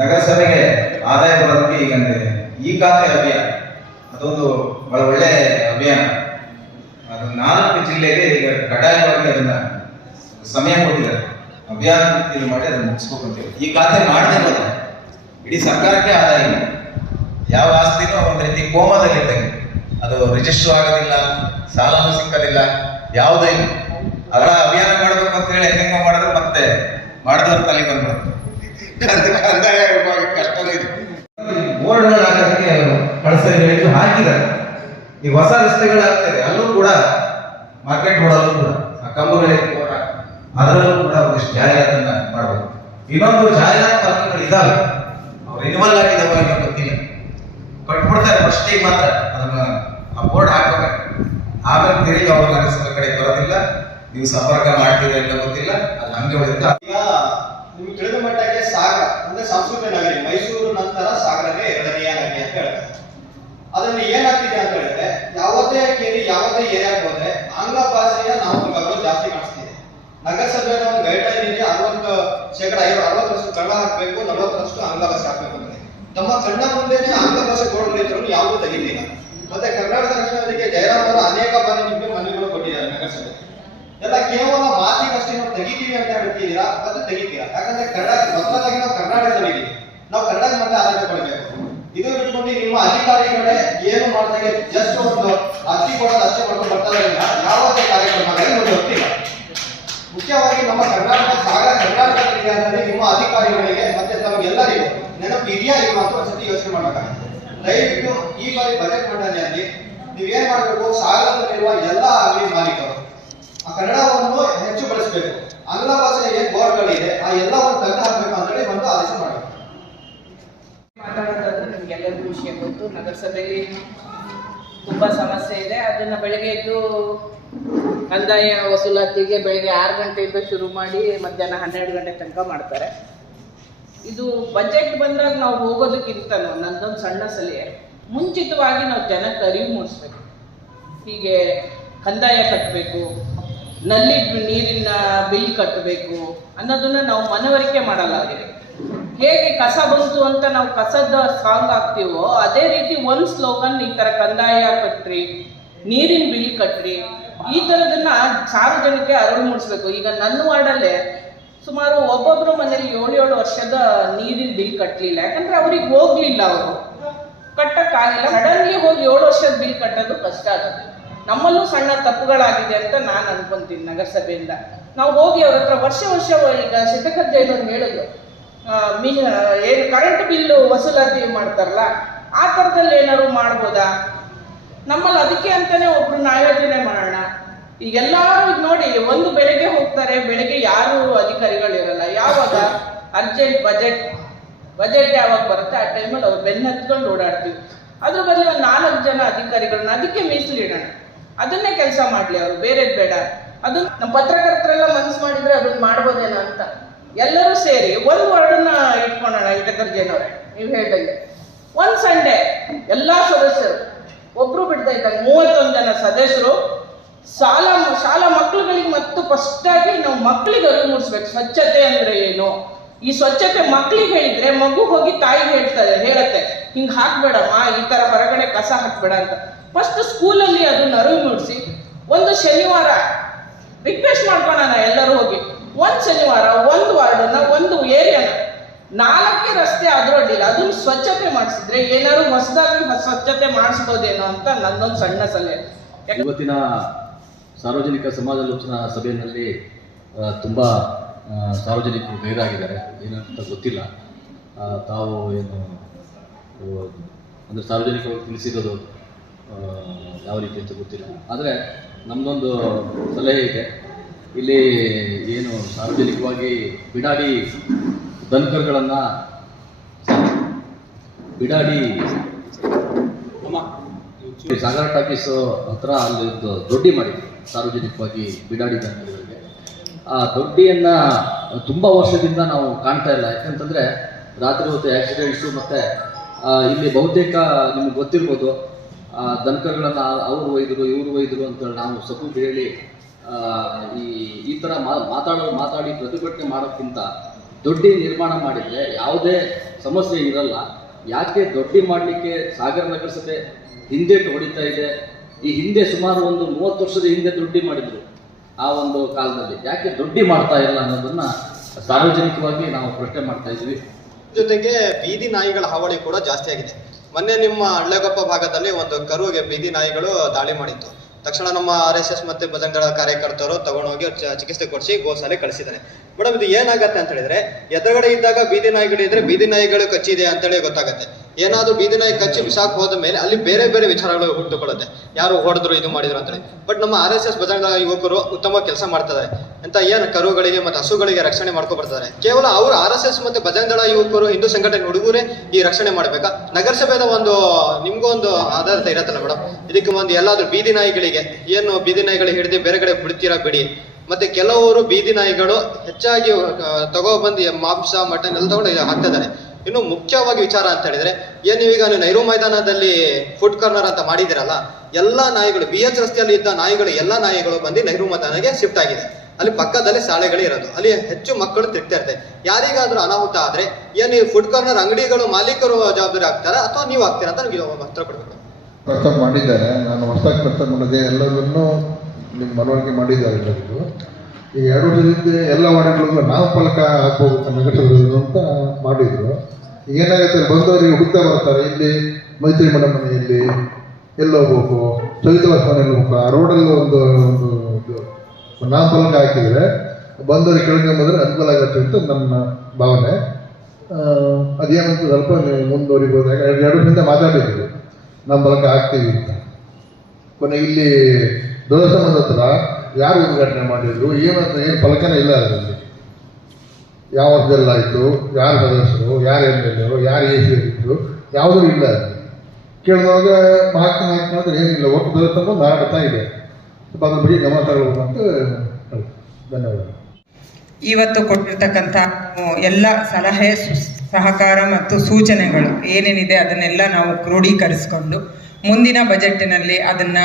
ನಗರಸಭೆಗೆ ಆದಾಯ ಬರೋದಕ್ಕೆ ಈಗ ಈ ಖಾತೆ ಅಭಿಯಾನ. ಅದೊಂದು ಬಹಳ ಒಳ್ಳೆ ಅಭಿಯಾನ. ಅದು ನಾಲ್ಕು ಜಿಲ್ಲೆಗೆ ಈಗ ಕಡ್ಡಾಯವಾಗಿ ಅದನ್ನ ಸಮಯ ಕೊಟ್ಟಿದ್ದಾರೆ. ಅಭಿಯಾನ ಇದು ಮಾಡಿ ಅದನ್ನು ಮುಗಿಸ್ಬೇಕು ಅಂತೇಳಿ ಈ ಖಾತೆ ಮಾಡದೆ ಹೋದ್ರೆ ಇಡೀ ಸರ್ಕಾರಕ್ಕೆ ಆದಾಯ ಇಲ್ಲ. ಯಾವ ಆಸ್ತಿನೂ ಒಂದು ರೀತಿ ಕೋಮದಲ್ಲಿ ಇದ್ದಂಗೆ. ಅದು ರಿಜಿಸ್ಟರ್ ಆಗೋದಿಲ್ಲ, ಸಾಲನೂ ಸಿಕ್ಕೋದಿಲ್ಲ, ಯಾವುದೇ ಇಲ್ಲ. ಅದರ ಅಭಿಯಾನ ಮಾಡಬೇಕು ಅಂತ ಹೇಳಿ ಹೆಂಗ ಮಾಡಿದ್ರೆ ಮತ್ತೆ ಮಾಡಿದವ್ರ ತಲೆ ಬಂದ್ಬಿಡುತ್ತೆ. ಕಂದಾಯ ಕಷ್ಟನೇ ಇದೆ ಬೋರ್ಡ್ಗಳು ಹಾಕೋದಕ್ಕೆ ಕಳಿಸ್ತಾ ಹೇಳಿದ್ದು ಹಾಕಿದ್ದಾರೆ ಈ ಹೊಸ ರಸ್ತೆಗಳಾಗ್ತದೆ, ಅಲ್ಲೂ ಕೂಡ ಮಾರ್ಕೆಟ್ ರೋಡಲ್ಲೂ ಕೂಡ, ಆ ಕಂಬಗಳಿಗೆ ಕೂಡ, ಅದರಲ್ಲೂ ಕೂಡ ಒಂದಿಷ್ಟು ಜಾಹೀರಾತನ್ನ ಮಾಡಬೇಕು ಇನ್ನೊಂದು ಜಾಹೀರಾತು ಫಲಕಗಳು ಇದಾವೆ. ಅವ್ರು ರಿನಿವಲ್ ಆಗಿದಾವ ಅಂತ ಗೊತ್ತಿಲ್ಲ. ಕಟ್ಬಿಡ್ತಾರೆ ಫಸ್ಟಿಗೆ ಮಾತ್ರ, ಅದನ್ನ ಆ ಬೋರ್ಡ್ ಹಾಕ್ಬೇಕು. ಆಮೇಲೆ ತಿರುಗಿ ಅವ್ರ ನಗರಸಭೆ ಕಡೆ ಬರೋದಿಲ್ಲ. ನೀವು ಸಂಪರ್ಕ ಮಾಡ್ತೀರಾ ಅಂತ ಗೊತ್ತಿಲ್ಲ, ಅದು ಹಂಗೆ ಉಳಿದ ನಿಮ್ಗೆ ತಿಳಿದ ಮಟ್ಟಕ್ಕೆ ಸಾಗರ, ಅಂದ್ರೆ ಸಂಸ್ಕೃತ ನಗರಿ, ಮೈಸೂರು ನಂತರ ಸಾಗರಕ್ಕೆ ಎರಡನೆಯ ನಗರಿ ಅಂತ ಹೇಳ್ತಾರೆ. ಅದರಲ್ಲಿ ಏನಾಗ್ತಿದೆ ಅಂತ ಹೇಳಿದ್ರೆ ಯಾವುದೇ ಕೇರಿ ಯಾವುದೇ ಏರಿಯಾ ಹೋದ್ರೆ ಆಂಗ್ಲ ಭಾಷೆಯ ಕಲ್ಲು ಜಾಸ್ತಿ ಕಾಣಿಸ್ತಿದೆ. ನಗರಸಭೆಯ ಒಂದು ಗೈಡ್ ಲೈನ್ ಇದೆ, ಅರವತ್ತು ಶೇಕಡ ಐವತ್ತು ಅರವತ್ತರಷ್ಟು ಕನ್ನಡ ಹಾಕಬೇಕು ನಲವತ್ತರಷ್ಟು ಆಂಗ್ಲ ಭಾಷೆ ಹಾಕಬೇಕು ಅಂತ ನಮ್ಮ ಕಣ್ಣ ಮುಂದೆನೆ ಆಂಗ್ಲ ಭಾಷೆ ಯಾವುದೂ ತೆಗಿಲಿಲ್ಲ ಮತ್ತೆ ಕರ್ನಾಟಕ ಸರ್ಕಾರಕ್ಕೆ ಜಯರಾಮ್ ಅವರು ಅನೇಕ ಬಾರಿ ನಿಮಗೆ ಮನೆಗಳು ಕೊಟ್ಟಿದ್ದಾರೆ ನಗರಸಭೆ ಎಲ್ಲ ಕೇವಲ ಮಾತಿಗಷ್ಟೇ ತೆಗಿತೀವಿ ಅಂತ ಹೇಳ್ತೀರಾ ಅದು ತೆಗಿತೀರಾ? ಯಾಕಂದ್ರೆ ಕನ್ನಡ ಮೊದಲಾಗಿ ನಾವು ಕರ್ನಾಟಕದಲ್ಲಿ ನಾವು ಕನ್ನಡದ ಮತ್ತೆ ಆದ್ಯತೆ ಕೊಡಬೇಕು ಇದು ಇಟ್ಕೊಂಡು ನಿಮ್ಮ ಅಧಿಕಾರಿಗಳೇ ಏನು ಮಾಡ್ತಾರೆ? ಜಸ್ಟ್ ಒಂದು ಅರ್ಜಿ ಕೊಡೋದು ಅಷ್ಟೇ ಮಾಡ್ಕೊಂಡು ಬರ್ತಾರೆ ಯಾವುದೇ ಕಾರ್ಯಕ್ರಮಗಳಲ್ಲಿ ಒಂದು ಗೊತ್ತಿಲ್ಲ ಮುಖ್ಯವಾಗಿ ನಮ್ಮ ಕರ್ನಾಟಕ, ಸಾಗರ ಕರ್ನಾಟಕದಲ್ಲಿ ಅಂತಂದ್ರೆ ನಿಮ್ಮ ಅಧಿಕಾರಿಗಳಿಗೆ ಮತ್ತೆ ನಮಗೆಲ್ಲರಿಗೂ ನೆನಪು ಇದೆಯಾ ಇಲ್ಲ ಅಂತ ಒಂದ್ಸತಿ ಯೋಚನೆ ಮಾಡಬೇಕಾಗುತ್ತೆ. ದಯವಿಟ್ಟು ಈ ಬಾರಿ ಬಜೆಟ್ ಮಂಡಳಿಯಲ್ಲಿ ನೀವೇನ್ ಮಾಡಬೇಕು? ಸಾಗರದಲ್ಲಿರುವ ಎಲ್ಲ ಅಂಗಡಿ ಮಾಲೀಕರು ಆ ಕನ್ನಡವನ್ನು ಹೆಚ್ಚು ಬಳಸಬೇಕು. ಆಂಗ್ಲ ಭಾಷೆ ಏನ್ ಬೋರ್ಡ್ಗಳಿದೆ, ಆ ಎಲ್ಲವನ್ನು ತೆಗೆದು ಹಾಕಬೇಕು ಅಂತೇಳಿ ಒಂದು ಆದೇಶ ಮಾಡಬೇಕು ಮಾತಾಡೋದಾದ್ರೆ ನಿಮ್ಗೆಲ್ಲರಿಗೂ ಗೊತ್ತು. ನಗರಸಭೆಯಲ್ಲಿ ತುಂಬಾ ಸಮಸ್ಯೆ ಇದೆ. ಅದನ್ನ ಬೆಳಿಗ್ಗೆ ಎದ್ದು ಕಂದಾಯ ವಸೂಲಾತಿಗೆ ಬೆಳಿಗ್ಗೆ ಆರು ಗಂಟೆಯಿಂದ ಶುರು ಮಾಡಿ ಮಧ್ಯಾಹ್ನ ಹನ್ನೆರಡು ಗಂಟೆ ತನಕ ಮಾಡ್ತಾರೆ. ಇದು ಬಜೆಟ್ ಬಂದಾಗ ನಾವು ಹೋಗೋದಕ್ಕಿಂತ ನಂದೊಂದು ಸಣ್ಣ ಸಲಹೆ. ಮುಂಚಿತವಾಗಿ ನಾವು ಜನಕ್ಕೆ ಅರಿವು ಮೂಡಿಸ್ಬೇಕು. ಹೀಗೆ ಕಂದಾಯ ಕಟ್ಟಬೇಕು ನಲ್ಲಿ ನೀರಿನ ಬಿಲ್ ಕಟ್ಟಬೇಕು ಅನ್ನೋದನ್ನ ನಾವು ಮನವರಿಕೆ ಮಾಡಲಾಗಿದೆ. ಹೇಗೆ ಕಸ ಬಂತು ಅಂತ ನಾವು ಕಸದ ಸಾಂಗ್ ಹಾಕ್ತೀವೋ ಅದೇ ರೀತಿ ಒಂದು ಸ್ಲೋಗನ್ ಈ ಥರ ಕಂದಾಯ ಕಟ್ರಿ ನೀರಿನ ಬಿಲ್ ಕಟ್ಟ್ರಿ, ಈ ಥರದನ್ನ ಸಾರ್ವಜನಿಕ ಅರಿವು ಮೂಡಿಸ್ಬೇಕು. ಈಗ ನನ್ನ ವಾರ್ಡಲ್ಲೇ ಸುಮಾರು ಒಬ್ಬೊಬ್ಬರು ಮನೇಲಿ ಏಳು ಏಳು ವರ್ಷದ ನೀರಿನ ಬಿಲ್ ಕಟ್ಟಲಿಲ್ಲ ಯಾಕಂದ್ರೆ ಅವ್ರಿಗೆ ಹೋಗ್ಲಿಲ್ಲ ಅವರು. ಕಟ್ಟಕ್ಕಾಗಿಲ್ಲ. ಸಡನ್ಲಿ ಹೋಗಿ ಏಳು ವರ್ಷದ ಬಿಲ್ ಕಟ್ಟೋದು ಕಷ್ಟ ಆಗುತ್ತೆ. ನಮ್ಮಲ್ಲೂ ಸಣ್ಣ ತಪ್ಪುಗಳಾಗಿದೆ ಅಂತ ನಾನು ಅನ್ಕೊಂತೀನಿ ನಗರಸಭೆಯಿಂದ. ನಾವು ಹೋಗಿ ಅವ್ರ ಹತ್ರ ವರ್ಷ ವರ್ಷ ಈಗ ಶತಕರ್ ಜೈನವ್ರು ಹೇಳಿದ್ರು. ಮೀ ಏನು ಕರೆಂಟ್ ಬಿಲ್ಲು ವಸೂಲಾತಿ ಮಾಡ್ತಾರಲ್ಲ, ಆ ಥರದಲ್ಲಿ ಏನಾದ್ರು ಮಾಡ್ಬೋದಾ? ನಮ್ಮಲ್ಲಿ ಅದಕ್ಕೆ ಅಂತಲೇ ಒಬ್ರು ಆಯೋಜನೆ ಮಾಡೋಣ. ಎಲ್ಲಾರು ನೋಡಿ, ಒಂದು ಬೆಳಗ್ಗೆ ಹೋಗ್ತಾರೆ ಬೆಳಗ್ಗೆ ಯಾರು ಅಧಿಕಾರಿಗಳು ಇರಲ್ಲ. ಯಾವಾಗ? Urgent budget. ಬಜೆಟ್ ಯಾವಾಗ ಬರುತ್ತೆ? ಆ ಟೈಮಲ್ಲಿ ಅವ್ರು ಬೆನ್ನ ಹತ್ಕೊಂಡು ಓಡಾಡ್ತೀವಿ. ಅದ್ರ ಬದಲು ನಾಲ್ಕು ಜನ ಅಧಿಕಾರಿಗಳನ್ನ ಅದಕ್ಕೆ ಮೀಸಲಿಡೋಣ. ಅದನ್ನೇ ಕೆಲಸ ಮಾಡಲಿ ಅವರು, ಬೇರೆದ್ ಬೇಡ. ಅದು ನಮ್ಮ ಪತ್ರಕರ್ತರೆಲ್ಲ ಮನಸ್ಸು ಮಾಡಿದ್ರೆ ಅದನ್ನ ಮಾಡ್ಬೋದೇನೋ ಅಂತ. ಎಲ್ಲರೂ ಸೇರಿ ಒಂದು ವರ್ಡನ್ನ ಇಟ್ಕೊಳ್ಳೋಣ ಇಟಕರ್ಜೇನವ್ರೆ ನೀವು ಹೇಳ್ದಂಗೆ. ಒಂದು ಸಂಡೇ, ಎಲ್ಲ ಸದಸ್ಯರು, ಒಬ್ರು ಬಿಡ್ತಾ ಇದ್ದಾರೆ, ಮೂವತ್ತೊಂದು ಜನ ಸದಸ್ಯರು, ಶಾಲಾ ಶಾಲಾ ಮಕ್ಕಳುಗಳಿಗೆ ಮತ್ತು ಫಸ್ಟ್ ಆಗಿ ನಾವು ಮಕ್ಕಳಿಗೆ ಅರಿವು ಮೂಡಿಸ್ಬೇಕು. ಸ್ವಚ್ಛತೆ ಅಂದ್ರೆ ಏನು? ಈ ಸ್ವಚ್ಛತೆ ಮಕ್ಕಳಿಗೆ ಹೇಳಿದ್ರೆ ಮಗು ಹೋಗಿ ತಾಯಿಗೆ ಹೇಳ್ತಾರೆ ಹೇಳತ್ತೆ, ಹಿಂಗ್ ಹಾಕ್ಬೇಡಮ್ಮ, ಈ ತರ ಹೊರಗಡೆ ಕಸ ಹಾಕ್ಬೇಡ ಅಂತ. ಫಸ್ಟ್ ಸ್ಕೂಲಲ್ಲಿ ಅದು ನರವು ಮೂಡಿಸಿ, ಒಂದು ಶನಿವಾರ ರಿಕ್ವೆಸ್ಟ್ ಮಾಡ್ಕೊಳ್ಳೋಣ ಎಲ್ಲರೂ ಹೋಗಿ. ಒಂದು ಶನಿವಾರ, ಒಂದು ವಾರ್ಡನ್ನ, ಒಂದು ಏರಿಯಾನ. ನಾಲ್ಕೇ ರಸ್ತೆ ಆದ್ರೂ ಅಡ್ಡಿಲ್ಲ. ಅದನ್ನ ಸ್ವಚ್ಛತೆ ಮಾಡಿಸಿದ್ರೆ ಏನಾದ್ರು ಹೊಸದಾಗಿ ಸ್ವಚ್ಛತೆ ಮಾಡಿಸ್ಬೋದೇನೋ ಅಂತ ನನ್ನೊಂದು ಸಣ್ಣ ಸಲಹೆ. ಇವತ್ತಿನ ಸಾರ್ವಜನಿಕ ಸಮಾಲೋಚನಾ ಸಭೆಯಲ್ಲಿ ತುಂಬ ಸಾರ್ವಜನಿಕರು ಗೈರಾಗಿದ್ದಾರೆ. ಏನಂತ ಗೊತ್ತಿಲ್ಲ. ತಾವು ಏನು ಅಂದರೆ ಸಾರ್ವಜನಿಕರು ತಿಳಿಸಿರೋದು ಯಾವ ರೀತಿ ಅಂತ ಗೊತ್ತಿಲ್ಲ. ಆದರೆ ನಮ್ಮದೊಂದು ಸಲಹೆ ಇದೆ. ಇಲ್ಲಿ ಏನು ಸಾರ್ವಜನಿಕವಾಗಿ ಬಿಡಾಡಿ ದನಕರುಗಳನ್ನು ಬಿಡಾಡಿ ಸಾಗರ ಟಾಕೀಸ್ ಹತ್ರ ಅಲ್ಲಿ ಒಂದು ದೊಡ್ಡಿ ಮಾಡಿ ಸಾರ್ವಜನಿಕವಾಗಿ ಬಿಡಾಡಿ ದನ್ಕರ್ಗಳಿಗೆ ಆ ದೊಡ್ಡಿಯನ್ನು ತುಂಬ ವರ್ಷದಿಂದ ನಾವು ಕಾಣ್ತಾ ಇಲ್ಲ. ಯಾಕಂತಂದರೆ ರಾತ್ರಿ ಹೊತ್ತು ಆಕ್ಸಿಡೆಂಟ್ಸು ಮತ್ತು ಇಲ್ಲಿ ಬಹುತೇಕ ನಿಮ್ಗೆ ಗೊತ್ತಿರ್ಬೋದು ಆ, ಅವರು ಒಯ್ದರು ಇವ್ರು ಒಯ್ದರು ಅಂತ ನಾವು ಸಬೂಬ್ ಹೇಳಿ ಈ ಈ ಥರ ಮಾತಾಡೋ ಮಾತಾಡಿ ಪ್ರತಿಭಟನೆ ಮಾಡೋಕ್ಕಿಂತ ದೊಡ್ಡಿ ನಿರ್ಮಾಣ ಮಾಡಿದರೆ ಯಾವುದೇ ಸಮಸ್ಯೆ ಇರಲ್ಲ. ಯಾಕೆ ದೊಡ್ಡಿ ಮಾಡಲಿಕ್ಕೆ ಸಾಗರ ನಗರಸಭೆ ಹಿಂದೆ ಹೊಡಿತಾ ಇದೆ? ಈ ಹಿಂದೆ ಸುಮಾರು ಒಂದು ಮೂವತ್ತು ವರ್ಷದ ಹಿಂದೆ ದೊಡ್ಡಿ ಮಾಡಿದ್ರು ಆ ಒಂದು ಕಾಲದಲ್ಲಿ. ಯಾಕೆ ದೊಡ್ಡಿ ಮಾಡ್ತಾ ಇಲ್ಲ ಅನ್ನೋದನ್ನ ಸಾರ್ವಜನಿಕವಾಗಿ ನಾವು ಪ್ರಶ್ನೆ ಮಾಡ್ತಾ ಇದ್ವಿ. ಜೊತೆಗೆ ಬೀದಿ ನಾಯಿಗಳ ಹಾವಳಿ ಕೂಡ ಜಾಸ್ತಿ ಆಗಿದೆ. ಮೊನ್ನೆ ನಿಮ್ಮ ಹಳ್ಳೆಗೊಪ್ಪ ಭಾಗದಲ್ಲಿ ಒಂದು ಕರುವಿಗೆ ಬೀದಿ ನಾಯಿಗಳು ದಾಳಿ ಮಾಡಿತ್ತು. ತಕ್ಷಣ ನಮ್ಮ ಆರ್ ಎಸ್ ಎಸ್ ಮತ್ತೆ ಭಜಂಗಳ ಕಾರ್ಯಕರ್ತರು ತಗೊಂಡೋಗಿ ಚಿಕಿತ್ಸೆ ಕೊಡಿಸಿ ಗೋಸಾಲೆ ಕಳಿಸಿದ್ದಾರೆ. ಮೇಡಮ್, ಇದು ಏನಾಗತ್ತೆ ಅಂತ ಹೇಳಿದ್ರೆ ಎದುರುಗಡೆ ಇದ್ದಾಗ ಬೀದಿ ನಾಯಿಗಳು ಇದ್ರೆ ಬೀದಿ ನಾಯಿಗಳು ಕಚ್ಚಿದೆ ಅಂತೇಳಿ ಗೊತ್ತಾಗತ್ತೆ. ಏನಾದ್ರೂ ಬೀದಿ ನಾಯಿ ಕಚ್ಚಿ ಬಿಸಾಕ್ ಹೋದ ಮೇಲೆ ಅಲ್ಲಿ ಬೇರೆ ಬೇರೆ ವಿಚಾರಗಳು ಹುಟ್ಟುಕೊಳ್ಳುತ್ತೆ. ಯಾರು ಹೊಡೆದ್ರು ಇದು ಮಾಡಿದ್ರು ಅಂತೇಳಿ ಬಟ್ ನಮ್ಮ ಆರ್ ಎಸ್ ಎಸ್ ಭಜಂಗ ಯುವಕರು ಉತ್ತಮ ಕೆಲಸ ಮಾಡ್ತಾರೆ. ಅಂತ ಏನು ಕರುಗಳಿಗೆ ಮತ್ತೆ ಹಸುಗಳಿಗೆ ರಕ್ಷಣೆ ಮಾಡ್ಕೊ ಬರ್ತಾರೆ. ಕೇವಲ ಅವರು ಆರ್ ಎಸ್ ಎಸ್ ಮತ್ತು ಭಜಂಗದಳ ಯುವಕರು, ಹಿಂದೂ ಸಂಘಟನೆ ಹುಡುಗರೇ ಈ ರಕ್ಷಣೆ ಮಾಡಬೇಕಾ? ನಗರಸಭೆದ ಒಂದು, ನಿಮ್ಗೂ ಒಂದು ಆಧಾರಿತ ಇರತ್ತಲ್ಲ ಮೇಡಮ್ ಇದಕ್ಕೆ ಒಂದು ಎಲ್ಲಾದ್ರೂ ಬೀದಿ ನಾಯಿಗಳಿಗೆ, ಏನು ಬೀದಿ ನಾಯಿಗಳಿಗೆ ಹಿಡಿದು ಬೇರೆ ಕಡೆ ಬಿಡ್ತೀರಾ ಬಿಡಿ. ಮತ್ತೆ ಕೆಲವರು ಬೀದಿ ನಾಯಿಗಳು ಹೆಚ್ಚಾಗಿ ತಗೊಬಂದು ಮಾಂಸ, ಮಟನ್ ಎಲ್ಲ ತಗೊಂಡು ಹಾಕ್ತಿದ್ದಾರೆ. ಇನ್ನು ಮುಖ್ಯವಾಗಿ ವಿಚಾರ ಅಂತ ಹೇಳಿದ್ರೆ, ಏನ್ ನೀವೀಗ ನೀವು ನೈರು ಮೈದಾನದಲ್ಲಿ ಫುಡ್ ಕಾರ್ನರ್ ಅಂತ ಮಾಡಿದಿರಲ್ಲ ಎಲ್ಲಾ ನಾಯಿಗಳು, ಬಿ ಎಚ್ ರಸ್ತೆಯಲ್ಲಿ ಇದ್ದ ನಾಯಿಗಳು, ಎಲ್ಲಾ ನಾಯಿಗಳು ಬಂದು ನೈರು ಮೈದಾನಗೆ ಶಿಫ್ಟ್ ಆಗಿದೆ. ಅಲ್ಲಿ ಪಕ್ಕದಲ್ಲಿ ಶಾಲೆಗಳು ಇರೋದು. ಅಲ್ಲಿ ಹೆಚ್ಚು ಮಕ್ಕಳು ತಿರ್ತಾ ಇರ್ತಾರೆ. ಯಾರಿಗಾದ್ರೂ ಅನಾಹುತ ಆದ್ರೆ, ಏನು ಈ ಫುಡ್ ಕಾರ್ನರ್ ಅಂಗಡಿಗಳು ಮಾಲೀಕರು ಜವಾಬ್ದಾರಿ ಆಗ್ತಾರಾ ಅಥವಾ ನೀವು ಆಗ್ತೀರಾ ಅಂತ ನನಗೆ ಹತ್ರ ಕೊಡ್ಬೇಕು. ಮಾಡಿದ್ದಾರೆ. ನಾನು ಪ್ರಸ್ತಾಪ ಮಾಡಿದೆ. ಎಲ್ಲರನ್ನೂ ನಿಮ್ಮ ಮನವರಿಕೆ ಮಾಡಿದ್ದಾರೆ ಎಲ್ಲರಿಗೂ. ಈಗ ಎರಡು ವರ್ಷದಿಂದ ಎಲ್ಲ ವಾರ್ಡ್ಗಳಿಗೂ ನಾಮಫಲಕ ಹಾಕ್ಬೇಕು ನಗರಸಭೆಯವರು ಅಂತ ಮಾಡಿದ್ರು. ಏನಾಗುತ್ತೆ ಬಂದವರಿಗೆ ಹುಡುಕ್ತಾ ಬರ್ತಾರೆ. ಇಲ್ಲಿ ಮೈತ್ರಿ ಮೇಡಮ್ ಮನೆಯಲ್ಲಿ ಎಲ್ಲಿ ಹೋಗ್ಬೇಕು ಸವಿತಾವಾಸ ಮನೆಯಲ್ಲಿ ಹೋಗ್ಬೇಕು ಆ ರೋಡಲ್ಲಿ ಒಂದು ಒಂದು ನಾವು ನಾಮಫಲಕ ಹಾಕಿದರೆ ಕೆಳಗೆ ಬಂದರೆ ಅನುಕೂಲ ಆಗುತ್ತೆ ಅಂತ ನನ್ನ ಭಾವನೆ. ಅದೇನಂತ ಸ್ವಲ್ಪ ನೀವು ಮುಂದುವರಿಬೋದು. ಯಾಕಂದ್ರೆ ಎರಡು ವರ್ಷದಿಂದ ಮಾತಾಡಿದ್ರು. ನಮ್ಮ ಫಲಕ ಆಗ್ತೀವಿ ಅಂತ. ಕೊನೆ ಇಲ್ಲಿ ದೊಡ್ಡ ಸಂಬಂಧ ಹತ್ರ ಯಾರು ಉದ್ಘಾಟನೆ ಮಾಡಿದ್ರು? ಏನಂತ ಏನು ಫಲಕನೇ ಇಲ್ಲ ಅದರಲ್ಲಿ. ಯಾವ ವರ್ಷದಲ್ಲಾಯಿತು ಯಾರು ಸದಸ್ಯರು? ಯಾರು ಎಂ ಎಲ್ ಯಾರು ಎ ಸಿ ಇದ್ರು ಯಾವುದೂ ಇಲ್ಲ ಕೇಳಿದಾಗ ಮಹಾತ್ಮ ಮಾಹಿತಿ ಮಾತ್ರ ಏನಿಲ್ಲ, ಒಟ್ಟು ಧ್ವಜಸ್ತಂಭ ಮಾರಾಟ ಇದೆ. ಸ್ವಲ್ಪ ಅದ್ರ ಬಗ್ಗೆ ಗಮನ ತಗೊಳ್ಬೇಕು ಅಂತ. ಧನ್ಯವಾದ. ಇವತ್ತು ಕೊಟ್ಟಿರ್ತಕ್ಕಂಥ ಎಲ್ಲ ಸಲಹೆ ಸಹಕಾರ ಮತ್ತು ಸೂಚನೆಗಳು ಏನೇನಿದೆ ಅದನ್ನೆಲ್ಲ ನಾವು ಕ್ರೋಢೀಕರಿಸಿಕೊಂಡು ಮುಂದಿನ ಬಜೆಟ್ಟಿನಲ್ಲಿ ಅದನ್ನು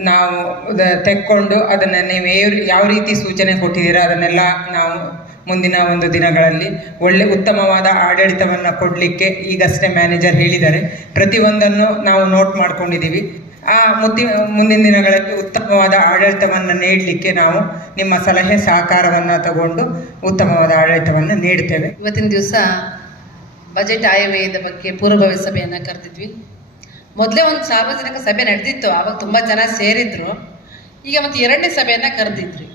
ನಾವು ತೆಕ್ಕೊಂಡು ಅದನ್ನು ನೀವು ಯಾವ- ಯಾವ ರೀತಿ ಸೂಚನೆ ಕೊಟ್ಟಿದ್ದೀರಾ ಅದನ್ನೆಲ್ಲ ನಾವು ಮುಂದಿನ ಒಂದು ದಿನಗಳಲ್ಲಿ ಒಳ್ಳೆ ಉತ್ತಮವಾದ ಆಡಳಿತವನ್ನು ಕೊಡಲಿಕ್ಕೆ ಈಗಷ್ಟೇ ಮ್ಯಾನೇಜರ್ ಹೇಳಿದ್ದಾರೆ. ಪ್ರತಿಯೊಂದನ್ನು ನಾವು ನೋಟ್ ಮಾಡ್ಕೊಂಡಿದ್ದೀವಿ. ಆ ಮುದ್ದಿ ಮುಂದಿನ ದಿನಗಳಲ್ಲಿ ಉತ್ತಮವಾದ ಆಡಳಿತವನ್ನು ನೀಡಲಿಕ್ಕೆ ನಾವು ನಿಮ್ಮ ಸಲಹೆ ಸಹಕಾರವನ್ನು ತಗೊಂಡು ಉತ್ತಮವಾದ ಆಡಳಿತವನ್ನು ನೀಡುತ್ತೇವೆ ಇವತ್ತಿನ ದಿವಸ ಬಜೆಟ್ ಆಯವ್ಯಯದ ಬಗ್ಗೆ ಪೂರ್ವಭಾವಿ ಸಭೆಯನ್ನು ಕರೆದಿದ್ವಿ. ಮೊದಲೇ ಒಂದು ಸಾರ್ವಜನಿಕ ಸಭೆ ನಡೆದಿತ್ತು, ಆವಾಗ ತುಂಬ ಜನ ಸೇರಿದ್ರು. ಈಗ ಮತ್ತೆ ಎರಡನೇ ಸಭೆಯನ್ನು ಕರೆದಿದ್ರಿ.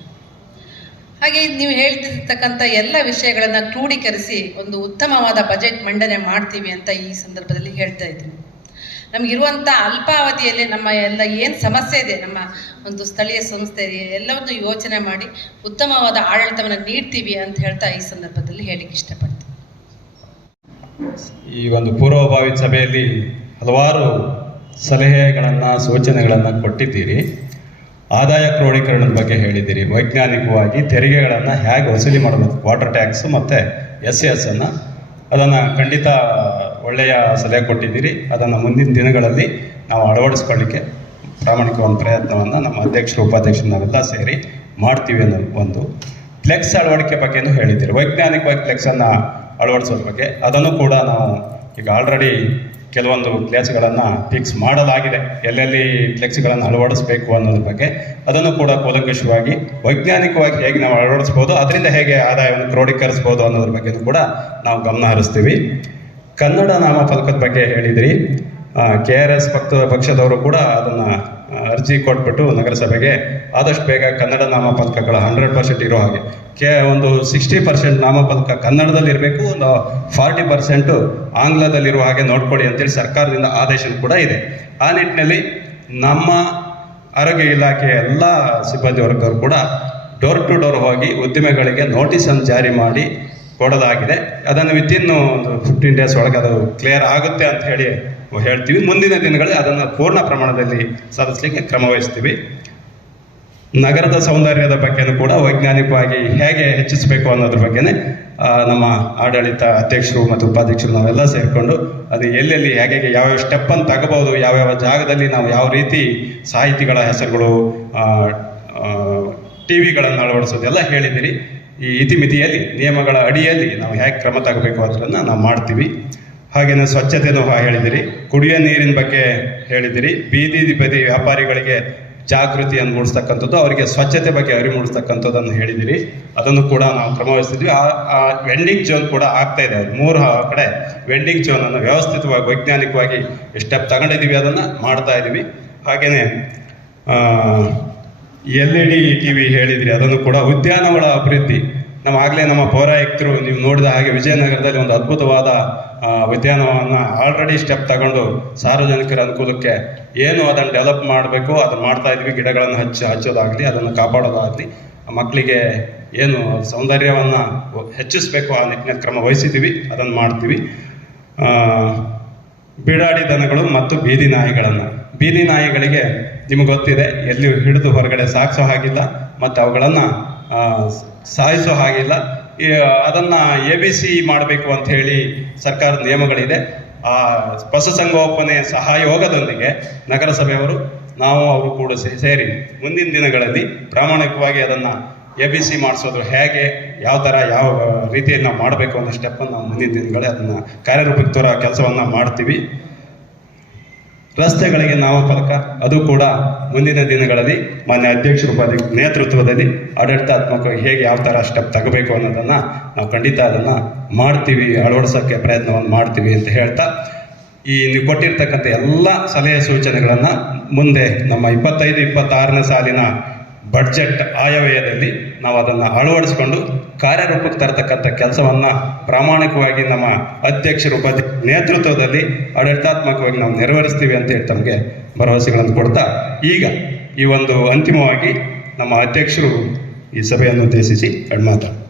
ಹಾಗೆ ನೀವು ಹೇಳ್ತಿರ್ತಕ್ಕಂಥ ಎಲ್ಲ ವಿಷಯಗಳನ್ನು ಕ್ರೂಢೀಕರಿಸಿ ಒಂದು ಉತ್ತಮವಾದ ಬಜೆಟ್ ಮಂಡನೆ ಮಾಡ್ತೀವಿ ಅಂತ ಈ ಸಂದರ್ಭದಲ್ಲಿ ಹೇಳ್ತಾ ಇದ್ದೀನಿ. ನಮಗಿರುವಂಥ ಅಲ್ಪಾವಧಿಯಲ್ಲಿ ನಮ್ಮ ಎಲ್ಲ ಏನು ಸಮಸ್ಯೆ ಇದೆ, ನಮ್ಮ ಒಂದು ಸ್ಥಳೀಯ ಸಂಸ್ಥೆ ಎಲ್ಲವನ್ನು ಯೋಚನೆ ಮಾಡಿ ಉತ್ತಮವಾದ ಆಡಳಿತವನ್ನು ನೀಡ್ತೀವಿ ಅಂತ ಹೇಳ್ತಾ ಈ ಸಂದರ್ಭದಲ್ಲಿ ಹೇಳಿಕ್ಕೆ ಇಷ್ಟಪಡ್ತೀನಿ. ಈ ಒಂದು ಪೂರ್ವಭಾವಿ ಸಭೆಯಲ್ಲಿ ಹಲವಾರು ಸಲಹೆಗಳನ್ನು, ಸೂಚನೆಗಳನ್ನು ಕೊಟ್ಟಿದ್ದೀರಿ. ಆದಾಯ ಕ್ರೋಢೀಕರಣದ ಬಗ್ಗೆ ಹೇಳಿದ್ದೀರಿ. ವೈಜ್ಞಾನಿಕವಾಗಿ ತೆರಿಗೆಗಳನ್ನು ಹೇಗೆ ವಸೂಲಿ ಮಾಡಬೇಕು? ವಾಟರ್ ಟ್ಯಾಕ್ಸ್ ಮತ್ತು ಎಸ್ ಎಸ್ ಅನ್ನು. ಅದನ್ನು ಖಂಡಿತ ಒಳ್ಳೆಯ ಸಲಹೆ ಕೊಟ್ಟಿದ್ದೀರಿ. ಅದನ್ನು ಮುಂದಿನ ದಿನಗಳಲ್ಲಿ ನಾವು ಅಳವಡಿಸ್ಕೊಳ್ಳಿಕ್ಕೆ ಪ್ರಾಮಾಣಿಕವಾದ ಪ್ರಯತ್ನವನ್ನು ನಮ್ಮ ಅಧ್ಯಕ್ಷರು ಉಪಾಧ್ಯಕ್ಷರು ನಾವೆಲ್ಲ ಸೇರಿ ಮಾಡ್ತೀವಿ ಅನ್ನೋ ಒಂದು ಫ್ಲೆಕ್ಸ್ ಅಳವಡಿಕೆ ಬಗ್ಗೆನೂ ಹೇಳಿದ್ದೀರಿ. ವೈಜ್ಞಾನಿಕವಾಗಿ ಫ್ಲೆಕ್ಸನ್ನು ಅಳವಡಿಸೋದ್ರ ಬಗ್ಗೆ ಅದನ್ನು ಕೂಡ ನಾವು ಈಗ ಆಲ್ರೆಡಿ ಕೆಲವೊಂದು ಪ್ಲೇಸ್ಗಳನ್ನು ಫಿಕ್ಸ್ ಮಾಡಲಾಗಿದೆ. ಎಲ್ಲೆಲ್ಲಿ ಫ್ಲೆಕ್ಸ್ಗಳನ್ನು ಅಳವಡಿಸಬೇಕು ಅನ್ನೋದ್ರ ಬಗ್ಗೆ ಅದನ್ನು ಕೂಡ ಕೂಲಂಕಷವಾಗಿ, ವೈಜ್ಞಾನಿಕವಾಗಿ ಹೇಗೆ ನಾವು ಅಳವಡಿಸ್ಬೋದು, ಅದರಿಂದ ಹೇಗೆ ಆದಾಯವನ್ನು ಕ್ರೋಢೀಕರಿಸ್ಬೋದು ಅನ್ನೋದ್ರ ಬಗ್ಗೆನೂ ಕೂಡ ನಾವು ಗಮನ ಹರಿಸ್ತೀವಿ. ಕನ್ನಡ ನಾಮಫಲಕದ ಬಗ್ಗೆ ಹೇಳಿದ್ರಿ. ಕೆ ಆರ್ ಎಸ್ ಪಕ್ಷ ಪಕ್ಷದವರು ಕೂಡ ಅದನ್ನು ಅರ್ಜಿ ಕೊಟ್ಬಿಟ್ಟು ನಗರಸಭೆಗೆ ಆದಷ್ಟು ಬೇಗ ಕನ್ನಡ ನಾಮಫಲಕಗಳ ಹಂಡ್ರೆಡ್ ಪರ್ಸೆಂಟ್ ಇರೋ ಹಾಗೆ. ಕೆ, ಒಂದು ಸಿಕ್ಸ್ಟಿ ಪರ್ಸೆಂಟ್ ನಾಮಪದಕ ಕನ್ನಡದಲ್ಲಿ ಇರಬೇಕು ಒಂದು ಫಾರ್ಟಿ ಪರ್ಸೆಂಟು ಆಂಗ್ಲದಲ್ಲಿರುವ ಹಾಗೆ ನೋಡ್ಕೊಳ್ಳಿ ಅಂತೇಳಿ ಸರ್ಕಾರದಿಂದ ಆದೇಶ ಕೂಡ ಇದೆ. ಆ ನಿಟ್ಟಿನಲ್ಲಿ ನಮ್ಮ ಆರೋಗ್ಯ ಇಲಾಖೆಯ ಎಲ್ಲ ಸಿಬ್ಬಂದಿ ವರ್ಗರು ಕೂಡ ಡೋರ್ ಟು ಡೋರ್ ಹೋಗಿ ಉದ್ದಿಮೆಗಳಿಗೆ ನೋಟಿಸನ್ನು ಜಾರಿ ಮಾಡಿ ಕೊಡೋದಾಗಿದೆ ಅದನ್ನು ವಿತಿನ್ ಒಂದು ಫಿಫ್ಟೀನ್ ಡೇಸ್ ಒಳಗೆ ಅದು ಕ್ಲಿಯರ್ ಆಗುತ್ತೆ ಅಂತ ಹೇಳಿ ಹೇಳ್ತೀವಿ. ಮುಂದಿನ ದಿನಗಳಲ್ಲಿ ಅದನ್ನು ಪೂರ್ಣ ಪ್ರಮಾಣದಲ್ಲಿ ಸಾಧಿಸಲಿಕ್ಕೆ ಕ್ರಮ ವಹಿಸ್ತೀವಿ. ನಗರದ ಸೌಂದರ್ಯದ ಬಗ್ಗೆನೂ ಕೂಡ ವೈಜ್ಞಾನಿಕವಾಗಿ ಹೇಗೆ ಹೆಚ್ಚಿಸಬೇಕು ಅನ್ನೋದ್ರ ಬಗ್ಗೆನೇ ನಮ್ಮ ಆಡಳಿತ ಅಧ್ಯಕ್ಷರು ಮತ್ತು ಉಪಾಧ್ಯಕ್ಷರು ನಾವೆಲ್ಲ ಸೇರಿಕೊಂಡು ಅದು ಎಲ್ಲೆಲ್ಲಿ ಹೇಗೆ ಯಾವ್ಯಾವ ಸ್ಟೆಪ್ಪನ್ನು ತಗೋಬಹುದು, ಯಾವ್ಯಾವ ಜಾಗದಲ್ಲಿ ನಾವು ಯಾವ ರೀತಿ ಸಾಹಿತಿಗಳ ಹೆಸರುಗಳು ಟಿ ವಿಗಳನ್ನು ಅಳವಡಿಸೋದೆಲ್ಲ ಹೇಳಿದ್ದೀರಿ. ಈ ಇತಿಮಿತಿಯಲ್ಲಿ, ನಿಯಮಗಳ ಅಡಿಯಲ್ಲಿ ನಾವು ಹೇಗೆ ಕ್ರಮ ತಗೋಬೇಕು ಅದನ್ನು ನಾವು ಮಾಡ್ತೀವಿ. ಹಾಗೆಯೇ ಸ್ವಚ್ಛತೆನೂ ಹಾ- ಹೇಳಿದಿರಿ. ಕುಡಿಯೋ ನೀರಿನ ಬಗ್ಗೆ ಹೇಳಿದಿರಿ. ಬೀದಿ ಬದಿ ವ್ಯಾಪಾರಿಗಳಿಗೆ ಜಾಗೃತಿಯನ್ನು ಮೂಡಿಸ್ತಕ್ಕಂಥದ್ದು, ಅವರಿಗೆ ಸ್ವಚ್ಛತೆ ಬಗ್ಗೆ ಅರಿವು ಮೂಡಿಸ್ತಕ್ಕಂಥದ್ದನ್ನು ಹೇಳಿದಿರಿ. ಅದನ್ನು ಕೂಡ ನಾವು ಕ್ರಮ ವಹಿಸ್ತಿದ್ವಿ ಆ ವೆಂಡಿಂಗ್ ಜೋನ್ ಕೂಡ ಆಗ್ತಾ ಇದೆ. ಮೂರು ಕಡೆ ವೆಂಡಿಂಗ್ ಅನ್ನು ವ್ಯವಸ್ಥಿತವಾಗಿ, ವೈಜ್ಞಾನಿಕವಾಗಿ ಸ್ಟೆಪ್ ತಗೊಂಡಿದ್ದೀವಿ ಅದನ್ನು ಮಾಡ್ತಾ ಇದ್ದೀವಿ. ಹಾಗೆಯೇ L E D T V ಹೇಳಿದಿರಿ. ಅದನ್ನು ಕೂಡ ಉದ್ಯಾನಗಳ ಅಭಿವೃದ್ಧಿ ನಮ್ಮ ಆಗಲೇ ನಮ್ಮ ಪೌರಾಯುಕ್ತರು ನೀವು ನೋಡಿದ ಹಾಗೆ ವಿಜಯನಗರದಲ್ಲಿ ಒಂದು ಅದ್ಭುತವಾದ ಉದ್ಯಾನವನ್ನು ಆಲ್ರೆಡಿ ಸ್ಟೆಪ್ ತಗೊಂಡು ಸಾರ್ವಜನಿಕರ ಅನುಕೂಲಕ್ಕೆ ಏನು ಅದನ್ನು ಡೆವಲಪ್ ಮಾಡಬೇಕು ಅದನ್ನು ಮಾಡ್ತಾ ಇದ್ವಿ. ಗಿಡಗಳನ್ನು ಹಚ್ಚಿ, ಹಚ್ಚೋದಾಗಲಿ, ಅದನ್ನು ಕಾಪಾಡೋದಾಗಲಿ ಮಕ್ಕಳಿಗೆ ಏನು ಸೌಂದರ್ಯವನ್ನು ಹೆಚ್ಚಿಸಬೇಕು ಆ ನಿಟ್ಟಿನಲ್ಲಿ ಕ್ರಮ ವಹಿಸಿದ್ದೀವಿ ಅದನ್ನು ಮಾಡ್ತೀವಿ. ಬಿಡಾಡಿ ದನಗಳು ಮತ್ತು ಬೀದಿ ನಾಯಿಗಳನ್ನು. ಬೀದಿ ನಾಯಿಗಳಿಗೆ ನಿಮಗೆ ಗೊತ್ತಿದೆ ಎಲ್ಲಿ ಹಿಡಿದು ಹೊರಗಡೆ ಸಾಗಿಸೋ ಹಾಗಿಲ್ಲ, ಮತ್ತು ಅವುಗಳನ್ನು ಸಾಯಿಸೋ ಹಾಗಿಲ್ಲ. ಅದನ್ನ ಎ ಬಿ ಸಿ ಮಾಡಬೇಕು ಅಂತ ಹೇಳಿ ಸರ್ಕಾರದ ನಿಯಮಗಳಿದೆ. ಆ, ಪಶುಸಂಗೋಪನೆ ಸಹಯೋಗದೊಂದಿಗೆ ನಗರಸಭೆಯವರು, ನಾವು ಅವರು ಕೂಡ ಸೇರಿ ಮುಂದಿನ ದಿನಗಳಲ್ಲಿ ಪ್ರಾಮಾಣಿಕವಾಗಿ ಅದನ್ನು ಎ ಬಿ ಸಿ ಮಾಡಿಸೋದು ಹೇಗೆ, ಯಾವ ಥರ ಯಾವ ರೀತಿಯಲ್ಲಿ ನಾವು ಮಾಡಬೇಕು ಅನ್ನೋ ಸ್ಟೆಪ್ಪನ್ನು ನಾವು ಮುಂದಿನ ದಿನಗಳೇ ಅದನ್ನು ಕಾರ್ಯರೂಪಕ್ಕೆ ತರೋ ಕೆಲಸವನ್ನು ಮಾಡ್ತೀವಿ. ರಸ್ತೆಗಳಿಗೆ ನಾಮಫಲಕ ಅದು ಕೂಡ ಮುಂದಿನ ದಿನಗಳಲ್ಲಿ ಮಾನ್ಯ ಅಧ್ಯಕ್ಷರು ನೇತೃತ್ವದಲ್ಲಿ ಆಡಳಿತಾತ್ಮಕವಾಗಿ ಹೇಗೆ ಯಾವ ಥರ ಸ್ಟೆಪ್ ತಗಬೇಕು ಅನ್ನೋದನ್ನು ನಾವು ಖಂಡಿತ ಅದನ್ನು ಮಾಡ್ತೀವಿ ಅಳವಡಿಸೋಕ್ಕೆ ಪ್ರಯತ್ನವನ್ನು ಮಾಡ್ತೀವಿ ಅಂತ ಹೇಳ್ತಾ, ಈ ನೀವು ಕೊಟ್ಟಿರ್ತಕ್ಕಂಥ ಎಲ್ಲ ಸಲಹೆ ಸೂಚನೆಗಳನ್ನು ಮುಂದೆ ನಮ್ಮ ಇಪ್ಪತ್ತೈದು, ಇಪ್ಪತ್ತಾರನೇ ಸಾಲಿನ ಬಡ್ಜೆಟ್ ಆಯವ್ಯಯದಲ್ಲಿ ನಾವು ಅದನ್ನು ಅಳವಡಿಸಿಕೊಂಡು ಕಾರ್ಯರೂಪಕ್ಕೆ ತರತಕ್ಕಂಥ ಕೆಲಸವನ್ನು ಪ್ರಾಮಾಣಿಕವಾಗಿ ನಮ್ಮ ಅಧ್ಯಕ್ಷರು ಉಪಾಧ್ಯ ನೇತೃತ್ವದಲ್ಲಿ ಆಡಳಿತಾತ್ಮಕವಾಗಿ ನಾವು ನೆರವೇರಿಸ್ತೀವಿ ಅಂತ ಹೇಳಿ ತಮಗೆ ಭರವಸೆಗಳನ್ನು ಕೊಡ್ತಾ ಈಗ ಈ ಒಂದು ಅಂತಿಮವಾಗಿ ನಮ್ಮ ಅಧ್ಯಕ್ಷರು ಈ ಸಭೆಯನ್ನು ಉದ್ದೇಶಿಸಿ ಮಾತಾಡ್ತಾರೆ